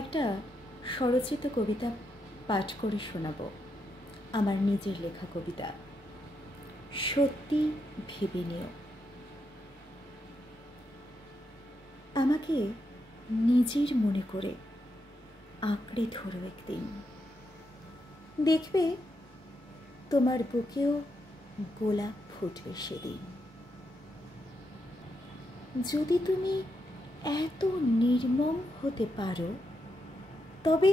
একটা স্বরচিত কবিতা পাঠ করে শোনাবো, আমার নিজের লেখা কবিতা। সত্যি ভেবে নিও। আমাকে নিজের মনে করে আঁকড়ে ধরো একদিন, দেখবে তোমার বুকেও গোলাপ ফুটবে সেদিন। যদি তুমি এত নির্মম হতে পারো, তবে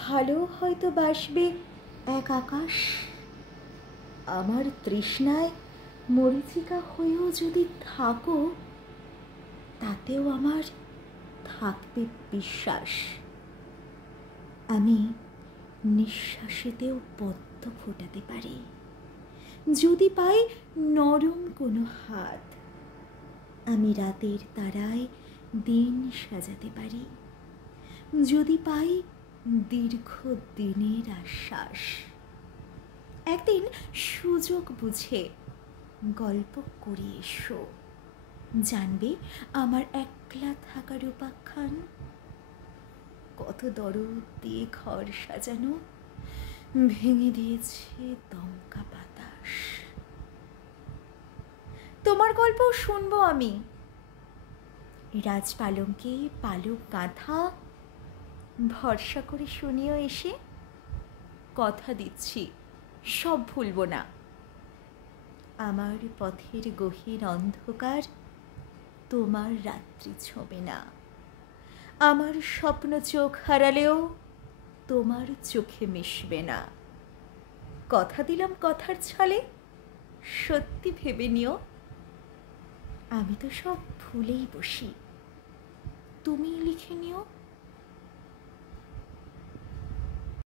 ভালো হয়তো বাসবে এক আকাশ। আমার তৃষ্ণায় মরীচিকা হয়েও যদি থাকো, তাতেও আমার থাকবে বিশ্বাস। আমি নিঃশ্বাসেতেও পদ্ম ফোটাতে পারি, যদি পাই নরম কোনো হাত। আমি রাতের তারায় দিন সাজাতে পারি, যদি পাই দীর্ঘ দিনের আশ্বাস। একদিন সুযোগ বুঝে গল্প করে এসো, জানবে আমার একলা থাকার উপাখ্যান। কত দরদ দিয়ে ঘর সাজানো ভেঙে দিয়েছে দমকা বাতাস। তোমার গল্প শুনবো আমি, রাজপালঙ্কে পালক গাঁথা। ভরসা করে শুনিও এসে, কথা দিচ্ছি সব ভুলব না। আমার পথের গহীন অন্ধকার তোমার রাত্রি ছোঁবে না। আমার স্বপ্ন চোখ হারালেও তোমার চোখে মিশবে না। কথা দিলাম কথার ছলে, সত্যি ভেবে নিও। আমি তো সব ভুলেই বসি, তুমি লিখে নিও।